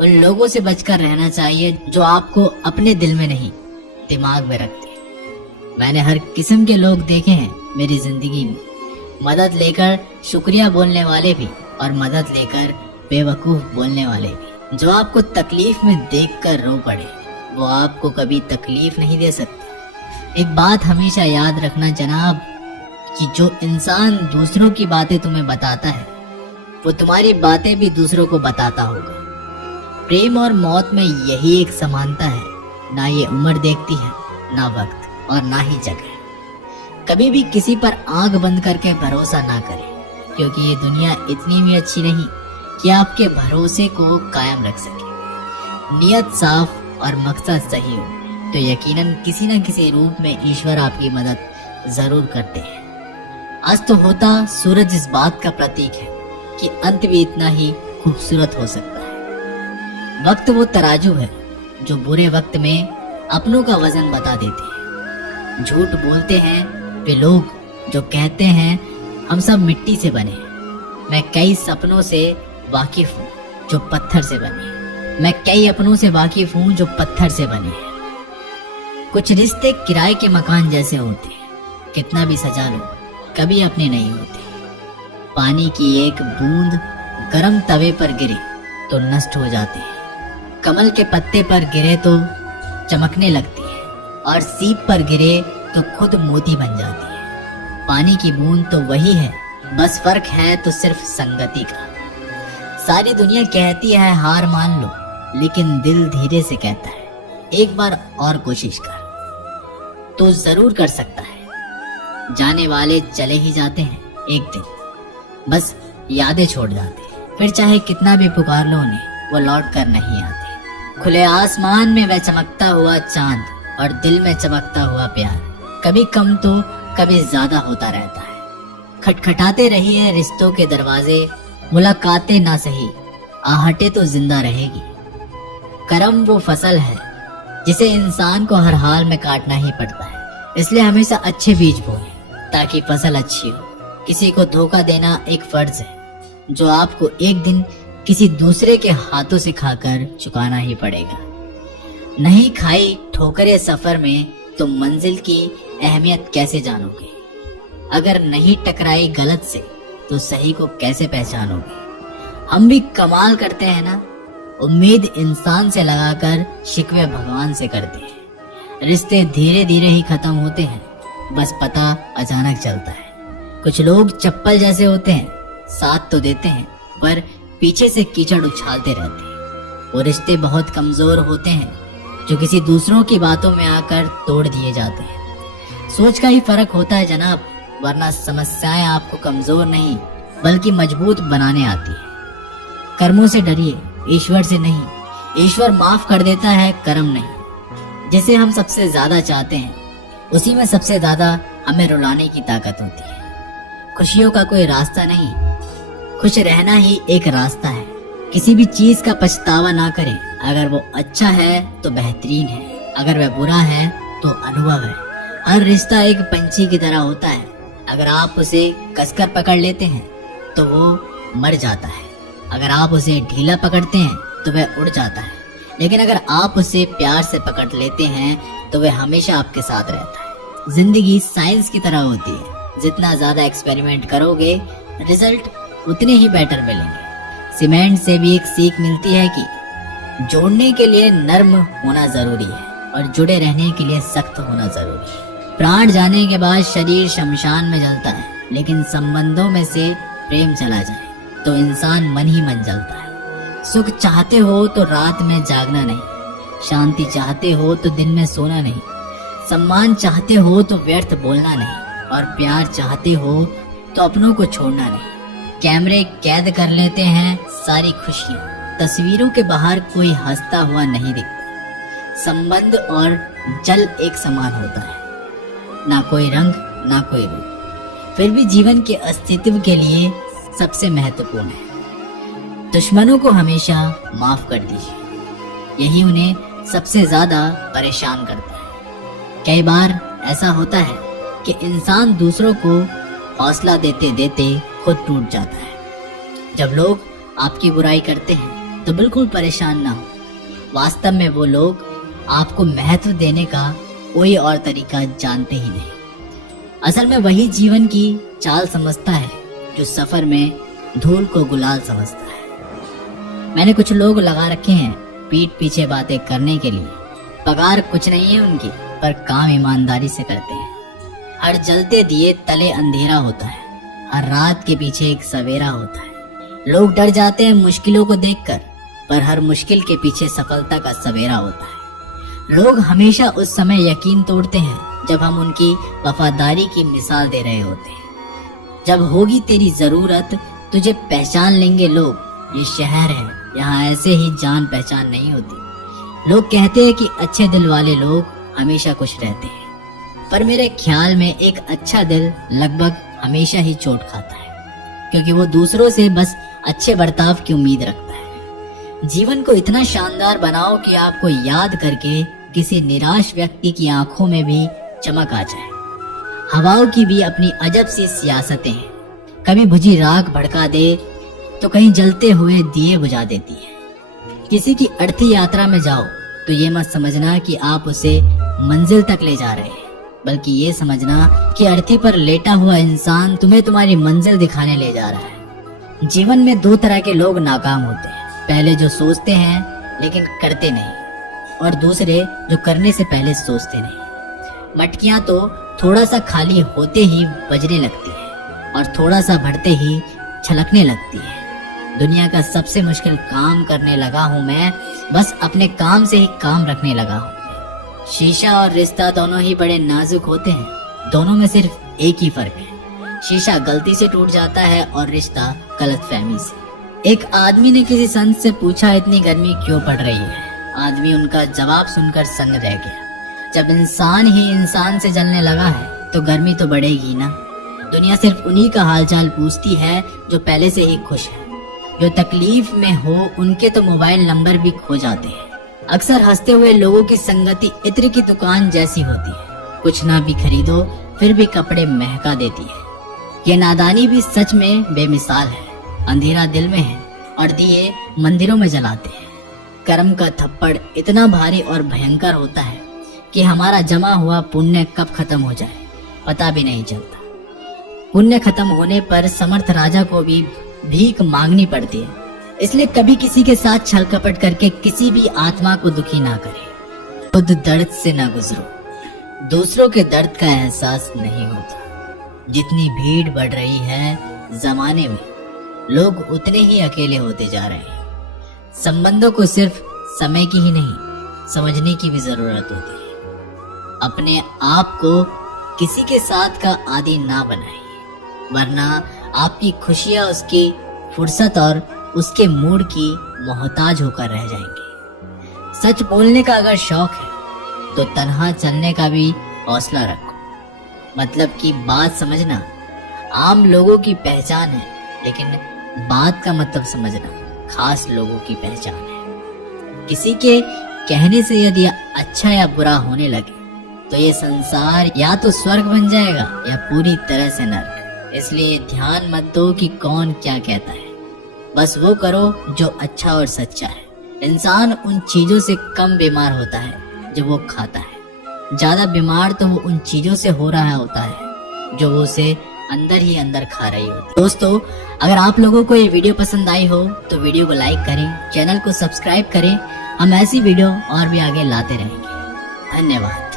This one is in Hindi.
उन लोगों से बचकर रहना चाहिए जो आपको अपने दिल में नहीं, दिमाग में रखते हैं। मैंने हर किस्म के लोग देखे हैं मेरी जिंदगी में, मदद लेकर शुक्रिया बोलने वाले भी और मदद लेकर बेवकूफ बोलने वाले भी। जो आपको तकलीफ में देखकर रो पड़े, वो आपको कभी तकलीफ नहीं दे सकता। एक बात हमेशा याद रखना जनाब, कि जो इंसान दूसरों की बातें तुम्हें बताता है, वो तुम्हारी बातें भी दूसरों को बताता होगा। प्रेम और मौत में यही एक समानता है, ना ये उम्र देखती है, ना वक्त और ना ही जगह। कभी भी किसी पर आंख बंद करके भरोसा ना करें, क्योंकि ये दुनिया इतनी भी अच्छी नहीं कि आपके भरोसे को कायम रख सके। नियत साफ और मकसद सही हो तो यकीनन किसी न किसी रूप में ईश्वर आपकी मदद जरूर करते हैं। आज तो होता सूरज इस बात का प्रतीक है कि अंत भी इतना ही खूबसूरत हो सकता है। वक्त वो तराजू है जो बुरे वक्त में अपनों का वजन बता देते हैं। झूठ बोलते हैं वे लोग जो कहते हैं हम सब मिट्टी से बने हैं। मैं कई सपनों से वाकिफ हूँ जो पत्थर से बने हैं। मैं कई अपनों से वाकिफ हूँ जो पत्थर से बने हैं। कुछ रिश्ते किराए के मकान जैसे होते हैं, कितना भी सजा लो कभी अपने नहीं होते। पानी की एक बूंद गरम तवे पर गिरे तो नष्ट हो जाते हैं। कमल के पत्ते पर गिरे तो चमकने लगती है और सीप पर गिरे तो खुद मोती बन जाती है। पानी की बूंद तो वही है, बस फर्क है तो सिर्फ संगति का। सारी दुनिया कहती है हार मान लो, लेकिन दिल धीरे से कहता है एक बार और कोशिश कर, तो जरूर कर सकता है। जाने वाले चले ही जाते हैं एक दिन, बस यादें छोड़ जाते हैं। फिर चाहे कितना भी पुकार लो उन्हें, वो लौट कर नहीं आते। खुले आसमान में वह चमकता हुआ चांद और दिल में चमकता हुआ प्यार कभी कम तो कभी ज्यादा होता रहता है। खटखटाते रहिए रिश्तों के दरवाजे, मुलाकातें ना सही आहटें तो जिंदा रहेगी। करम वो फसल है जिसे इंसान को हर हाल में काटना ही पड़ता है, इसलिए हमेशा अच्छे बीज बोएं ताकि फसल अच्छी हो। किसी को धोखा देना एक फर्ज है जो आपको एक दिन किसी दूसरे के हाथों से खाकर चुकाना ही पड़ेगा। नहीं खाई ठोकरें सफर में तो मंजिल की अहमियत कैसे जानोगे? अगर नहीं टकराई गलत से तो सही को कैसे पहचानोगे? हम भी कमाल करते हैं ना, उम्मीद इंसान से लगाकर शिकवे भगवान से करते हैं। रिश्ते धीरे धीरे ही खत्म होते हैं, बस पता अचानक चलता है। कुछ लोग चप्पल जैसे होते हैं, साथ तो देते हैं पर पीछे से कीचड़ उछालते रहते हैं। वो रिश्ते बहुत कमजोर होते हैं जो किसी दूसरों की बातों में आकर तोड़ दिए जाते हैं। सोच का ही फर्क होता है जनाब, वरना समस्याएं आपको कमजोर नहीं बल्कि मजबूत बनाने आती है। कर्मों से डरिए, ईश्वर से नहीं। ईश्वर माफ कर देता है, कर्म नहीं। जिसे हम सबसे ज्यादा चाहते हैं उसी में सबसे ज्यादा हमें रुलाने की ताकत होती है। खुशियों का कोई रास्ता नहीं, खुश रहना ही एक रास्ता है। किसी भी चीज का पछतावा ना करें। अगर वो अच्छा है तो बेहतरीन है, अगर वह बुरा है तो अनुभव है। हर रिश्ता एक पंछी की तरह होता है, अगर आप उसे कसकर पकड़ लेते हैं तो वो मर जाता है, अगर आप उसे ढीला पकड़ते हैं तो वह उड़ जाता है, लेकिन अगर आप उसे प्यार से पकड़ लेते हैं तो वह हमेशा आपके साथ रहता है। जिंदगी साइंस की तरह होती है, जितना ज्यादा एक्सपेरिमेंट करोगे रिजल्ट उतने ही बेटर मिलेंगे। सीमेंट से भी एक सीख मिलती है कि जोड़ने के लिए नर्म होना जरूरी है और जुड़े रहने के लिए सख्त होना जरूरी है। प्राण जाने के बाद शरीर शमशान में जलता है, लेकिन संबंधों में से प्रेम चला जाए तो इंसान मन ही मन जलता है। सुख चाहते हो तो रात में जागना नहीं, शांति चाहते हो तो दिन में सोना नहीं, सम्मान चाहते हो तो व्यर्थ बोलना नहीं, और प्यार चाहते हो तो अपनों को छोड़ना नहीं। कैमरे कैद कर लेते हैं सारी खुशियां, तस्वीरों के बाहर कोई हंसता हुआ नहीं दिखता। संबंध और जल एक समान होता है, ना कोई रंग ना कोई रूप, फिर भी जीवन के अस्तित्व के लिए सबसे महत्वपूर्ण है। दुश्मनों को हमेशा माफ कर दीजिए, यही उन्हें सबसे ज्यादा परेशान करता है। कई बार ऐसा होता है कि इंसान दूसरों को हौसला देते देते खुद टूट जाता है। जब लोग आपकी बुराई करते हैं तो बिल्कुल परेशान ना हो। वास्तव में वो लोग आपको महत्व देने का कोई और तरीका जानते ही नहीं। असल में वही जीवन की चाल समझता है जो सफर में धूल को गुलाल समझता है। मैंने कुछ लोग लगा रखे हैं पीठ पीछे बातें करने के लिए। पगार कुछ नहीं है उनकी, पर काम ईमानदारी से करते हैं। हर जलते दिए तले अंधेरा होता है, हर रात के पीछे एक सवेरा होता है। लोग डर जाते हैं मुश्किलों को देखकर, पर हर मुश्किल के पीछे सफलता का सवेरा होता है। लोग हमेशा उस समय यकीन तोड़ते हैं जब हम उनकी वफादारी की मिसाल दे रहे होते हैं। जब होगी तेरी जरूरत तुझे पहचान लेंगे लोग। ये शहर है, यहाँ ऐसे ही जान पहचान नहीं होती। लोग कहते हैं कि अच्छे दिल वाले लोग हमेशा खुश रहते हैं, पर मेरे ख्याल में एक अच्छा दिल लगभग हमेशा ही चोट खाता है, क्योंकि वो दूसरों से बस अच्छे बर्ताव की उम्मीद रखता है। जीवन को इतना शानदार बनाओ कि आपको याद करके किसी निराश व्यक्ति की आंखों में भी चमक आ जाए। हवाओं की भी अपनी अजब सी सियासतें हैं। कभी बुझी राख भड़का दे तो कहीं जलते हुए दिए बुझा देती है। किसी की अर्थी यात्रा में जाओ तो ये मत समझना कि आप उसे मंजिल तक ले जा रहे हैं, बल्कि ये समझना कि अर्थी पर लेटा हुआ इंसान तुम्हें तुम्हारी मंजिल दिखाने ले जा रहा है। जीवन में दो तरह के लोग नाकाम होते हैं। पहले जो सोचते हैं लेकिन करते नहीं, और दूसरे जो करने से पहले सोचते नहीं। मटकियां तो थोड़ा सा खाली होते ही बजने लगती है और थोड़ा सा भरते ही छलकने लगती है। दुनिया का सबसे मुश्किल काम करने लगा हूँ मैं, बस अपने काम से ही काम रखने लगा हूँ। शीशा और रिश्ता दोनों ही बड़े नाजुक होते हैं। दोनों में सिर्फ एक ही फर्क है, शीशा गलती से टूट जाता है और रिश्ता गलतफहमी से। एक आदमी ने किसी संत से पूछा, इतनी गर्मी क्यों पड़ रही है? आदमी उनका जवाब सुनकर सन्न रह गया। जब इंसान ही इंसान से जलने लगा है तो गर्मी तो बढ़ेगी ना। दुनिया सिर्फ उन्हीं का हालचाल पूछती है जो पहले से ही खुश है। जो तकलीफ में हो उनके तो मोबाइल नंबर भी खो जाते हैं। अक्सर हंसते हुए लोगों की संगति इत्र की दुकान जैसी होती है। कुछ ना भी खरीदो फिर भी कपड़े महका देती है। ये नादानी भी सच में बेमिसाल है। अंधेरा दिल में है और दिए मंदिरों में जलाते हैं। कर्म का थप्पड़ इतना भारी और भयंकर होता है कि हमारा जमा हुआ पुण्य कब खत्म हो जाए पता भी नहीं चलता। पुण्य खत्म होने पर समर्थ राजा को भी भीख मांगनी पड़ती है। इसलिए कभी किसी के साथ छल कपट करके किसी भी आत्मा को दुखी ना करें। खुद दर्द से ना गुजरो, दूसरों के दर्द का एहसास नहीं होता। जितनी भीड़ बढ़ रही है जमाने में, लोग उतने ही अकेले होते जा रहे हैं। संबंधों को सिर्फ समय की ही नहीं समझने की भी जरूरत होती है। अपने आप को किसी के साथ का आदी ना बनाइए, वरना आपकी खुशियां उसकी फुर्सत और उसके मूड की मोहताज होकर रह जाएंगे। सच बोलने का अगर शौक है तो तन्हा चलने का भी हौसला रखो। मतलब की बात समझना आम लोगों की पहचान है, लेकिन बात का मतलब समझना खास लोगों की पहचान है। किसी के कहने से यदि अच्छा या बुरा होने लगे तो ये संसार या तो स्वर्ग बन जाएगा या पूरी तरह से नर्क। इसलिए ध्यान मत दो कि कौन क्या कहता है, बस वो करो जो अच्छा और सच्चा है। इंसान उन चीजों से कम बीमार होता है जो वो खाता है। ज्यादा बीमार तो वो उन चीजों से हो रहा होता है जो वो उसे अंदर ही अंदर खा रही होती है। दोस्तों, अगर आप लोगों को ये वीडियो पसंद आई हो तो वीडियो को लाइक करें, चैनल को सब्सक्राइब करें। हम ऐसी वीडियो और भी आगे लाते रहेंगे। धन्यवाद।